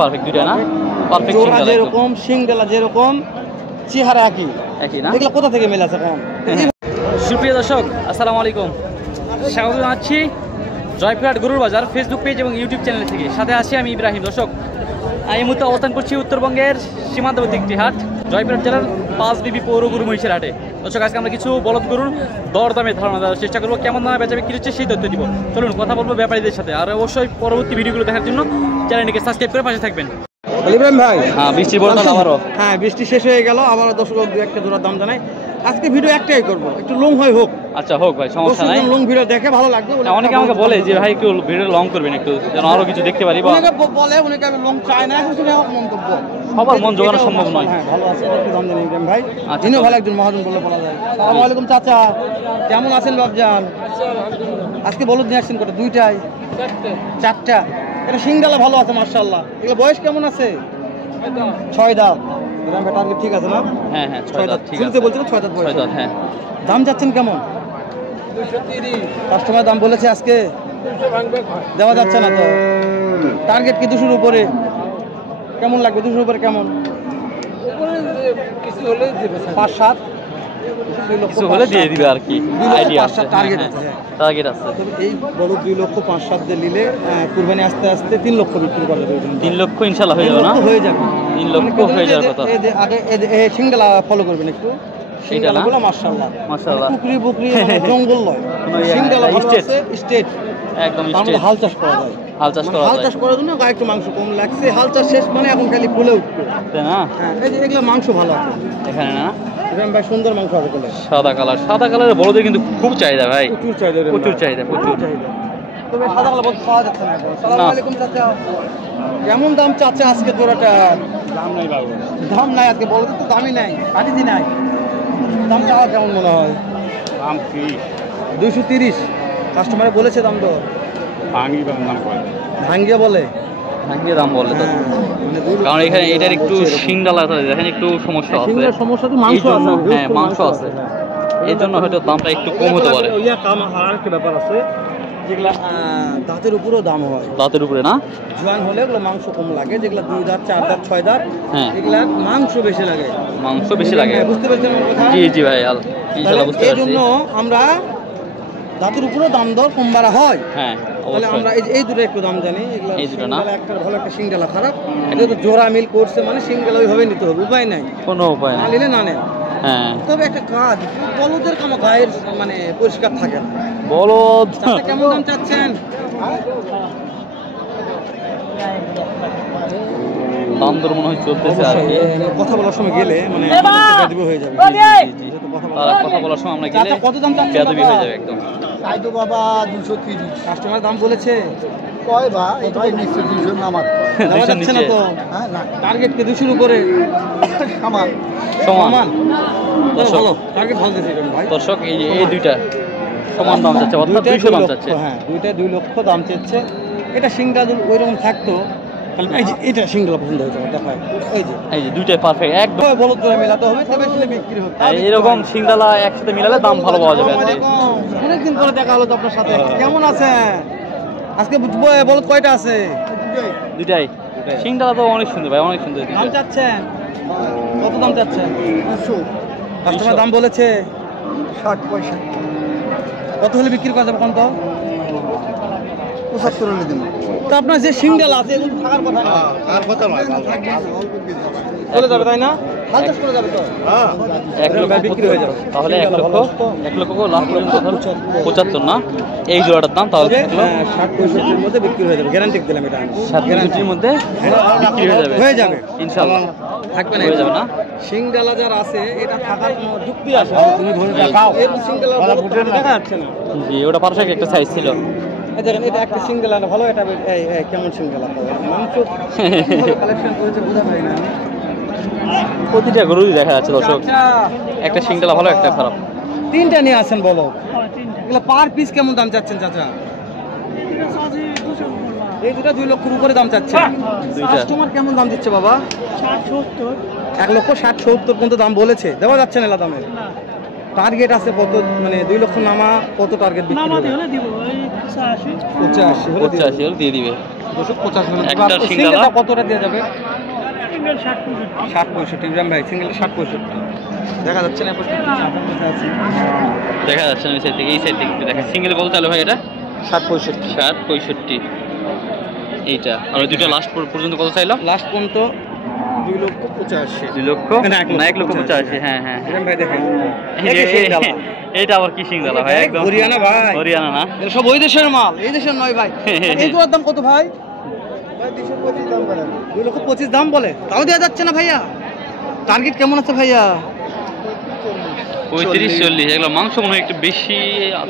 Perfect দুইটা না perfect জোড়া যেরকম সিংডালা যেরকম চেহারা একই একই না এগুলো কোথা থেকে মেলাছে কম সুপ্রিয় দর্শক আসসালামু আলাইকুম স্বাগত জানাচ্ছি জয়পুরহাট গরুর বাজার ফেসবুক পেজ এবং ইউটিউব চ্যানেল থেকে সাথে আছি আমি ইব্রাহিম দর্শক এই মুহূর্তে অবস্থান করছি উত্তরবঙ্গের সীমান্তবর্তী একটি হাট জয়পুরহাট জেলার 5 বিবি পৌর গরু মহিষের হাটে দর্শক আজকে আমরা কিছু বলদ গরুর দরদামে ধারণা দেওয়ার চেষ্টা করবো কেমন দামে বেচা বিক্রি হচ্ছে সেই তথ্য দিব চলুন কথা বলবো ব্যাপারীদের সাথে আর অবশ্যই পরবর্তী ভিডিওগুলো দেখার জন্য চ্যানেলটিকে সাবস্ক্রাইব করে পাশে থাকবেন ইব্রাহিম ভাই হ্যাঁ বৃষ্টি বর্তমান আবারও হ্যাঁ বৃষ্টি শেষ হয়ে গেল আবার দর্শক দু একটা জোড়ার দাম জানাই আজকে ভিডিও একটাই করবো একটু লং হয় হোক আচ্ছা হোক ভাই সমস্যা নাই লং ভিডিও দেখে ভালো লাগবে অনেকে আমাকে বলে যে ভাই একটু ভিডিও লং করবেন একটু যেন আরো কিছু দেখতে পারি বা অনেকে বলে অনেকে আমি লং চাই না আসলে আমার মন্তব্য সবার মন জোগানো সম্ভব নয় হ্যাঁ ভালো আছে একটু দাম জানি ইব্রাহিম ভাই আচ্ছা, ইনিও ভালো একজন মহাজন বললে বলা যায় আসসালামু আলাইকুম চাচা কেমন আছেন বাপজান আজকে বলুন নিয়ে আসছেন কত দুইটাই চারটা এটা সিংডালা ভালো আছে মাশাআল্লাহ এগুলো বয়স কেমন আছে 6 দাঁত ইব্রাহিম ভাই টার্গেট ঠিক আছে না হ্যাঁ হ্যাঁ 6 দাঁত ঠিক আছে বলছেন 6 দাঁত বয়স 6 দাঁত হ্যাঁ দাম যাচ্ছেন কেমন 230 কাস্টমার দাম বলেছে আজকে দেওয়া যাচ্ছে না তো টার্গেট কি 200 এর উপরে কেমন লাগবে 200 এর উপরে কেমন কিছু হলে দিবে 5-7 কিছু হলে দিয়ে দিবে আর কি আইডিয়া আছে টার্গেট আছে টার্গেট আছে তবে এই বড় 2 লক্ষ 5-7 দিয়ে নিলে কুরবানি আস্তে আস্তে 3 লক্ষ বিক্রি করা যাবে 3 লক্ষ ইনশাআল্লাহ হয়ে যাবে না হয়ে যাবে 3 লক্ষ হয়ে যাওয়ার কথা আগে এই সিঙ্গেলা ফলো করবেন একটু সিঙ্গেলাগুলো মাশাআল্লাহ মাশাআল্লাহ পুকুরি পুকুরি জঙ্গল নয় সিঙ্গেলা স্টেট একদম স্টেট হাল চাষ করা যায় হাল চাষ করা যায় হাল চাষ করার জন্য গায়ে একটু মাংস কম লাগছে হাল চাষ শেষ মানে এখন খালি ফুলে উঠবে তাই না হ্যাঁ এই যে এগুলো মাংস ভালো আছে এখানে না ইব্রাহিম ভাই সুন্দর মাংস আছে বলে সাদা কালারের বড়দের কিন্তু খুব চাহিদা ভাই প্রচুর চাহিদা প্রচুর তবে সাদা কালার বলতে পাওয়া যাচ্ছে না আসসালামু আলাইকুম চাচা কেমন দাম চাচা আজকে জোড়াটা দাম নাই বাবু দাম নাই আজকে বলতে তো দামই নাই কাটিদি নাই দাম চাওয়া কেমন মনে হয় দাম কি 230 কাস্টমারে বলেছে দাম তো ভাঙ্গিয়ে বলে ভাঙ্গিয়ে দাম বলে তো কারণ এখানে এটার একটু শিংডালা আছে দেখেন একটু সমস্যা আছে সমস্যা তো মাংস আছে হ্যাঁ মাংস আছে এর জন্য হয়তো দামটা একটু কম হতে পারে আরেকটা ব্যাপার আছে যেগুলা দাঁতের উপরেও দাম হয় দাঁতের উপরে না জোয়ান হলে ওগুলো মাংস কম লাগে যেগুলা 2 দাঁত 4 দাঁত 6 দাঁত হ্যাঁ এগুলা মাংস বেশি লাগে বুঝতে পারছেন আমার কথা জি ভাই ইনশাআল্লাহ বুঝতে পারছি এই জন্য আমরা দাঁতের উপরেও দাম দর কম বাড়া হয় হ্যাঁ তাহলে আমরা এই দুটো একটু দাম জানি এগুলা এই দুটো না একটা ভালো একটা সিঙ্গেলা খারাপ এটা তো জোড়া মিল করছে মানে সিঙ্গেলা ওইভাবে নিতে হবে উপায় নাই কোনো উপায় না নেই নিলে না নেন হ্যাঁ তবে একটা কাজ বলদের কোনো গায়ের মানে পরিষ্কার থাকে না বলদ কেমন দাম চাচ্ছেন দাম দর মনে হয় চলতেছে আর কি কথা বলার সময় গেলে মানে বেদবি হয়ে যাবে কথা বলার সময় আমরা গেলে কত দাম চাচ্ছেন বেদবি হয়ে যাবে একদম তাই তো বাবা 230 কাস্টমার দাম বলেছে কয় বা এই ভাই নিচে 200 নামাত দেওয়া যাচ্ছে না তো হ্যাঁ না টার্গেট কে 200 এর উপরে সমান ভালো টার্গেট ভালো দিয়েছে ভাই দর্শক এই দুইটা সমান দাম চাচ্ছে অর্থাৎ 200 দাম চাচ্ছে হ্যাঁ দুইটা 2 লক্ষ দাম চাচ্ছে এটা সিংগা যদি ওইরকম থাকতো তাহলে এই যে এটা সিঙ্গেল পছন্দ হয়েছে দেখায় এই যে দুইটাই পারফেক্ট একদম বলদ করে মেলাতে হবে তবে আসলে বিক্রি হবে এরকম সিংডালা একসাথে মিলালে দাম ভালো পাওয়া যাবে অনেকদিন পরে দেখা হলো তো আপনার সাথে কেমন আছেন আজকে বলদ কয়টা আছে দুইটাই সিংডালা তো অনেক সুন্দর ভাই অনেক সুন্দর দাম চাচ্ছেন কত দাম চাচ্ছেন 200 কাস্টমার দাম বলেছে 60 পয়সা কত হলে বিক্রি করা যাবে কোন তো 75 হলে দিন তো আপনার যে সিঙ্গেল আছে এগুলো থাকার কথা না আর কথা নয় চলে যাবে তাই না হাল চাষ করে যাবে তো হ্যাঁ 1 লক্ষ বিক্রি হয়ে যাবে তাহলে 1 লক্ষ লাখ পর্যন্ত 75 না এই জোড়াটার দাম তাহলে 60-65 এর মধ্যে বিক্রি হয়ে যাবে গ্যারান্টি দিলাম এটা 60-65 এর মধ্যে বিক্রি হয়ে যাবে ইনশাআল্লাহ থাকবে না হয়ে যাবে না সিংডালা যারা আছে এটা থাকার কোনো যুক্তি আছে তুমি ধরে দেখাও এর সিংডালা দেখা যাচ্ছে না জি ওটা পারফেক্ট একটা সাইজ ছিল দেখেন এটা একটা সিঙ্গেলা ভালো এটা কেমন সিঙ্গেলা মাংস কালেকশন করেছে বোঝা যায় না প্রতিটা গরুই দেখা যাচ্ছে দর্শক একটা সিঙ্গেলা ভালো একটা খারাপ তিনটা নিয়ে আসেন বলো এগুলো পার পিস কেমন দাম চাচ্ছেন চাচা এই দুটা 2 লক্ষের উপরে দাম চাচ্ছে কাস্টমার কেমন দাম দিচ্ছে বাবা 60-70 1 লক্ষ 60-70 পর্যন্ত দাম বলেছে দেওয়া যাচ্ছে না দামে টার্গেট আছে কত মানে 2 লক্ষ নামা কত টার্গেট বিক্রি হবে নামাতে হলে দিব ওই 85 হলে দিয়ে দিবে দর্শক 85 একটা সিঙ্গেল সিঙ্গেলটা কতটা দেওয়া যাবে? 60-65 ইব্রাহিম ভাই, সিঙ্গেলটা 60-65 দেখা যাচ্ছে না? দেখা যাচ্ছে না এই সাইড থেকে, এই সাইড থেকে একটু দেখা। সিঙ্গেল কত চালু হয় এটা? 60-65 60-65 এইটা। আর ওই দুটো লাস্ট পর্যন্ত কত চাইলো? লাস্ট পর্যন্ত 2,85,000 2 লক্ষ না, না 1,85,000। হ্যাঁ হ্যাঁ ইব্রাহিম ভাই দেখেন এইটা আবার কি সিঙ্গেল ভাই? একদম হরিয়ানা ভাই, হরিয়ানা না, এটা সব ওই দেশের মাল, এই দেশের নয় ভাই। এইগুলোর দাম কত ভাই? 2,25,000 দাম বলে, তাও দেওয়া যাচ্ছে না ভাইয়া। টার্গেট কেমন আছে ভাইয়া? 35-40। এগুলো মাংস মনে হয় একটু বেশি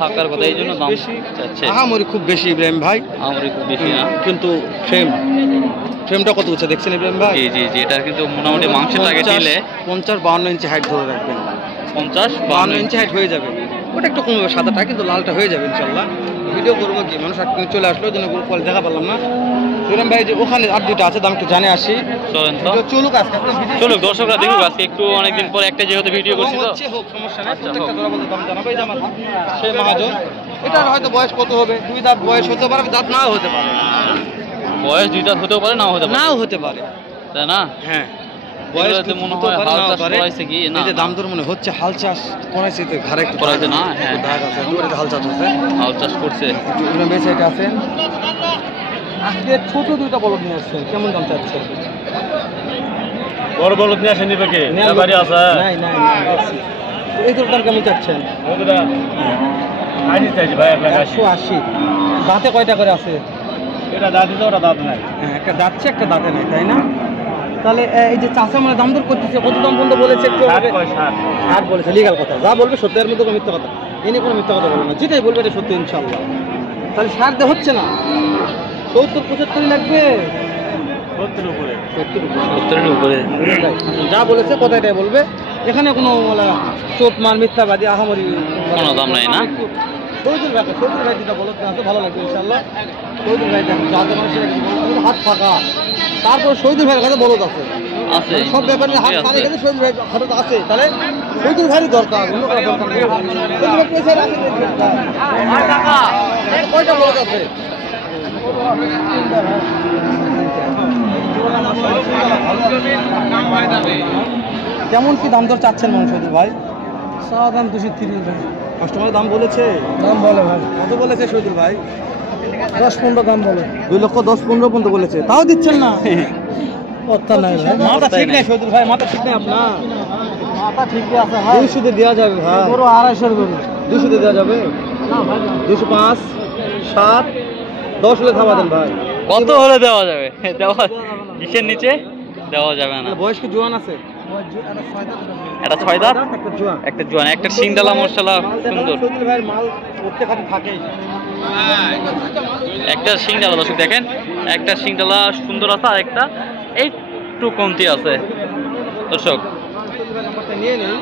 থাকার কথা, এই জন্য দাম চাচ্ছে। আহামরি খুব বেশি ইব্রাহিম ভাই, আমার খুব বেশি না, কিন্তু ফ্রেমটা কত উঁচু দেখছেন ইব্রাহিম ভাই? জি জি জি। এটা কিন্তু মোটামুটি মাংসের টার্গেট দিলে 50-52 ইঞ্চি হাইট ধরে রাখবেন। 50-52 ইঞ্চি হাইট হয়ে যাবে। ওটা একটু কমবে, সাদাটা কিন্তু লালটা হয়ে যাবে ইনশাল্লাহ। ভিডিও করবো কি, মানুষ আটকে চলে আসলো, যেন গ্রুপ কল দেখা পারলাম না। ইব্রাহিম ভাই যে ওখানে আর দুইটা আছে, দাম একটু জানে আসি। চলেন তো, চলুক আজকে, চলুক, দর্শকরা দেখুক আজকে। একটু অনেকদিন পর একটা যেহেতু ভিডিও করছি তো, হোক সমস্যা নেই। আচ্ছা, প্রত্যেকটা জোড়া বলতে দাম জানাবো। এই যে আমার সেই মহাজন, এটার হয়তো বয়স কত হবে? 2 দাঁত বয়স হতে পারে, দাঁত নাও হতে পারে। বয়স 2 দাঁত হতেও পারে, নাও হতে পারে। নাও হতে পারে, তাই না? হ্যাঁ। বয়স মনে হয় হাল চাষ করাইছে কি না? এই যে দাম দর মনে হচ্ছে হাল চাষ করাইছে, তো ঘরে একটু করাইছে না? হ্যাঁ, দাগ আছে, দুটো হাল চাষ হচ্ছে, হাল চাষ করছে। ইব্রাহিম ভাই সাইড আছেন। আজকে ছোট দুইটা বলদ নিয়ে আসছেন, কেমন দাম চাচ্ছেন? বড় বলদ নিয়ে আসেন দিবে কে? বাড়ি আছে? নাই নাই নাই। এই দুটোর দাম কেমন চাচ্ছেন? ওগুলা আনি চাইছি ভাই, আপনার কাছে 180। দাঁতে কয়টা করে আছে? এটা দাঁত দিতে, ওটা দাঁত নাই। হ্যাঁ, একটা দাঁতছে একটা দাঁতে নাই, তাই না? তাহলে এই যে চাষা মানে দাম দর করতেছে, কত দাম পর্যন্ত বলেছে? একটু 60 বলেছে, লিগাল কথা। যা বলবে সত্যি, এর মধ্যে কোনো মিথ্যা কথা, এনে কোনো মিথ্যা কথা বলবে না, যেটাই বলবে এটা সত্যি ইনশাল্লাহ। তাহলে 60 হচ্ছে না, 70-75 লাগবে। 70 উপরে। 70-এর উপরে যা বলেছে কথাটাই বলবে, এখানে কোনো চোট মাল মিথ্যাবাদী আহামরি কোনো দাম নাই না? শহীদুল ভাই যেটা বলতে আছে ভালো লাগবে ইনশাল্লাহ। শহীদুল ভাই দেখেন, যাদের মানুষের হাত ফাঁকা, তারপর শহীদুল ভাইয়ের কাছে বলদ আছে, আছে সব ব্যাপারে হাত খালি গেছে, শহীদুল ভাই হঠাৎ আছে, তাহলে শহীদুল ভাইয়ের দরকার, অন্য কারো দরকার নেই। শহীদুল ভাই পয়সা রাখে কয়টা বলদ আছে? কেমন কি দাম দর চাচ্ছেন শহীদুল ভাই? সাদা দাম 230। কাস্টমার দাম বলেছে? দাম বলে ভাই কত বলেছে শহীদুল ভাই? 10-15 দাম বলে। 2,10,15 পর্যন্ত বলেছে, তাও দিচ্ছেন না? কথা নাই ভাই, মাথা ঠিক নেই শহীদুল ভাই, মাথা ঠিক নেই আপনার। মাথা ঠিকই আছে ভাই। 200 দেওয়া যাবে ভাই, বড় 250 করে। 200 দেওয়া যাবে? না ভাই 205, 7, 10 হলে থামা দেন ভাই। কত হলে দেওয়া যাবে? দেওয়া কিসের নিচে দেওয়া যাবে না। বয়স কি জোয়ান আছে? এটা 6 দাঁত, একটা জোয়ান, একটা জোয়ান, একটা সিংডালা মশলা সুন্দর, শহীদুল ভাইয়ের মাল প্রত্যেক হাতে থাকেই। একটা সিংডালা দর্শক দেখেন, একটা সিংডালা সুন্দর আছে, আর একটা একটু কমতি আছে দর্শক। নাম্বারটা নিয়ে নেই।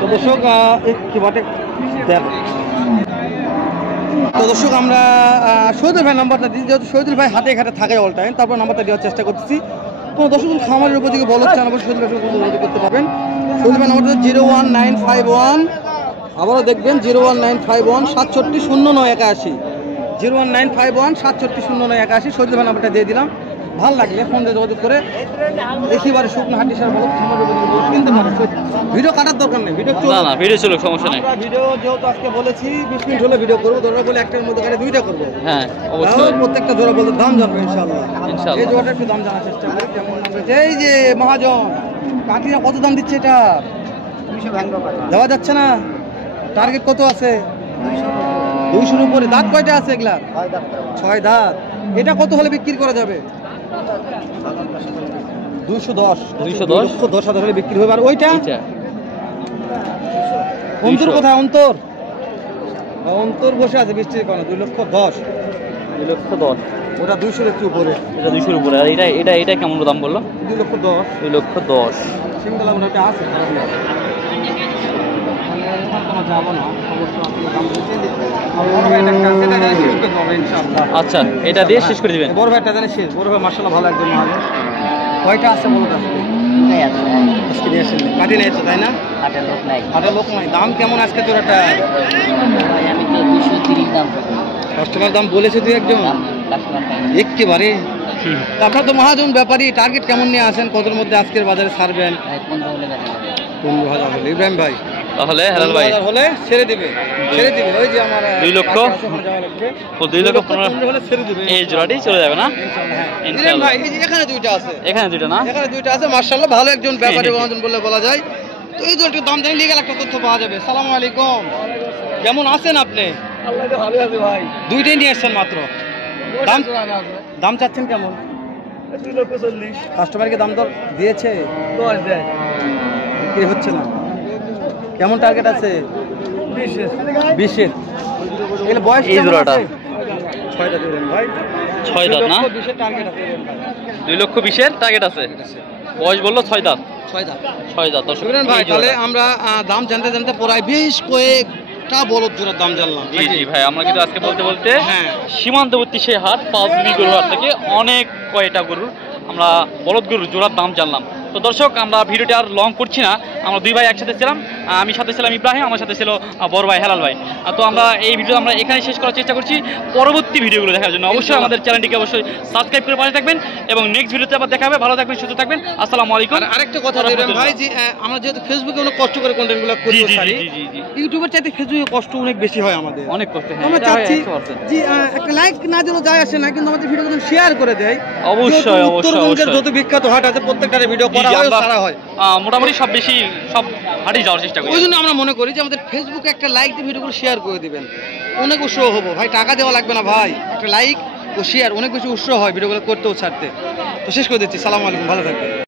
তো দর্শক কি বটে দেখ, তো দর্শক আমরা শহীদুল ভাই নাম্বারটা দিই, যেহেতু শহীদুল ভাই হাতে ঘাটে থাকে অল টাইম, তারপর নাম্বারটা দেওয়ার চেষ্টা করতেছি। কোনো দর্শক খামারের উপর দিকে বলতে চান, অবশ্যই শহীদুল ভাই যোগাযোগ করতে পারবেন। শহীদুল ভাই নাম্বারটা 01951, আবারও দেখবেন 01951 670981, 01951 670981। শহীদুল ভাই নাম্বারটা দিয়ে দিলাম, ভালো লাগলে ফোন দিয়ে যোগাযোগ করে একেবারে শুকনো হাঁটি সার ভালো খামারের উপর দিকে কিনতে পারেন। ভিডিও কাটার দরকার নেই, ভিডিও না না, ভিডিও চলুক, সমস্যা নেই। ভিডিও যেহেতু আজকে বলেছি 20 মিনিট হলে ভিডিও করবো, ধরা বলে একটার মধ্যে করে দুইটা করবো। হ্যাঁ তাহলে অবশ্যই, প্রত্যেকটা জোড়া বলতে দাম জানবো ইনশাআল্লাহ। ইনশাআল্লাহ। এই জোড়াটা একটু দাম জানার চেষ্টা করি কেমন দাম রয়েছে। এই যে মহাজন কাকিরা কত দাম দিচ্ছে এটা? দেওয়া যাচ্ছে না, টার্গেট কত আছে? 200-র উপরে। দাঁত কয়টা আছে এগুলা? 6 দাঁত। এটা কত হলে বিক্রি করা যাবে? 210। 210,000 হলে বিক্রি হবে। আর ওইটা অন্তর কোথায়? অন্তর বসে আছে বৃষ্টির কারণে, 2,10,000। 2,10,000, ওটা 200-র একটু উপরে, এটা 200-র উপরে। আর এটা কেমন দাম বললো? 2,10,000। 2,10,000। সিঙ্গেল মোটামুটি আছে, খারাপ না। যাবো না, অবশ্য আপনি দাম বলছেন। বড় ভাই একটা আছে, এটা শেষ করতে হবে ইনশাআল্লাহ। আচ্ছা, এটা দিয়ে শেষ করে দিবেন। বড় ভাইটা জানি শেষ। বড় ভাই মাশাআল্লাহ ভালো একজন মাল। কয়টা আছে বলো? আজকে নিয়ে আসেন কাটি নাই তো, তাই না? হাটের লোক নাই। দাম কেমন আজকে জোড়াটা? আমি তো 230 দাম কাস্টমার দাম বলেছে তুই একজন একেবারে। তা আপনার তো মহাজন ব্যাপারী, টার্গেট কেমন নিয়ে আসেন? কতর মধ্যে আজকের বাজারে ছাড়বেন? 15,000 হলে ইব্রাহিম ভাই, তাহলে হেলাল ভাই 15,000 হলে ছেড়ে দিবে, ছেড়ে দিবে। ওই যে আমার 2 লক্ষ 15 হলে ছেড়ে দিবে। এই জোড়াটি চলে যাবে না? ইব্রাহিম ইনশাআল্লাহ। ভাই এই যে এখানে দুইটা আছে, এখানে দুটো না? এখানে দুইটা আছে মাশাআল্লাহ, ভালো একজন ব্যাপারী মহাজন বললে বলা যায়। তো এই দুটো দাম জানি লিগ্যাল একটা তথ্য পাওয়া যাবে। সালামু আলাইকুম, কেমন আছেন আপনি? ভালো আছে ভাই। দুইটাই নিয়ে আসছেন মাত্র। দাম দাম চাচ্ছেন কেমন? 2,40,000 কাস্টমারকে দাম দর দিয়েছে? 10 দেয়। বিক্রি হচ্ছে না। কেমন টার্গেট আছে? 20-এর। এগুলো বয়স এই কেমন জোড়াটা? আছে? 6টা দিবেন ভাই। 6 দাঁত না? 20-এর টার্গেট আছে ভাই। 2,20,000 টার্গেট আছে। বয়স বললো 6 দাঁত। 6 দাঁত। 6 দাঁত দর্শক। শুনেন ভাই, এই তাহলে জোড়াটা। আমরা দাম জানতে জানতে প্রায় বেশ কয়েকটা বলদ জোড়ার দাম জানলাম। জি জি ভাই, আমরা কিন্তু আজকে বলতে বলতে হ্যাঁ। সীমান্তবর্তী সেই হাট পাঁচবি গরুর হাট থেকে অনেক কয়টা গরুর আমরা বলদ গরুর জোড়ার দাম জানলাম। তো দর্শক, আমরা ভিডিওটি আর লং করছি না। আমরা দুই ভাই একসাথে ছিলাম, আমি সাথে ছিলাম ইব্রাহিম, আমার সাথে ছিল বড় ভাই হেলাল ভাই। তো আমরা এই ভিডিও আমরা এখানে শেষ করার চেষ্টা করছি। পরবর্তী ভিডিওগুলো দেখার জন্য অবশ্যই আমাদের চ্যানেলটিকে অবশ্যই সাবস্ক্রাইব করে পাশে থাকবেন এবং নেক্সট ভিডিওতে আবার দেখা হবে। ভালো থাকবেন, সুস্থ থাকবেন। আসসালামু আলাইকুম। আর আরেকটা কথা দিলাম ভাই, যে আমরা যেহেতু ফেসবুকে অনেক কষ্ট করে কন্টেন্টগুলো করি, জি জি জি জি জি ইউটিউবের চাইতে ফেসবুকে কষ্ট অনেক বেশি হয় আমাদের। অনেক কষ্ট। হ্যাঁ, আমরা এটা হয় চাচ্ছি 100%। যে একটা লাইক না দিলেও যায় আসে না, কিন্তু আমাদের ভিডিওগুলো শেয়ার করে দেয়। অবশ্যই, যেহেতু অবশ্যই, উত্তরবঙ্গের অবশ্যই। যত বিখ্যাত হাট আছে প্রত্যেকটারে ভিডিও জি, করা জি, হয়, আমরা, সারা হয়। মোটামুটি সব হাটেই যাওয়ার চেষ্টা করি। ওই জন্য আমরা মনে করি যে আমাদের ফেসবুকে একটা লাইক দিয়ে ভিডিওগুলো শেয়ার করে দিবেন, অনেক উৎসাহ হবো ভাই। টাকা দেওয়া লাগবে না ভাই, একটা লাইক ও শেয়ার অনেক বেশি উৎসাহ হয় ভিডিওগুলো করতেও ছাড়তে। তো শেষ করে দিচ্ছি, সালাম আলাইকুম, ভালো থাকবেন।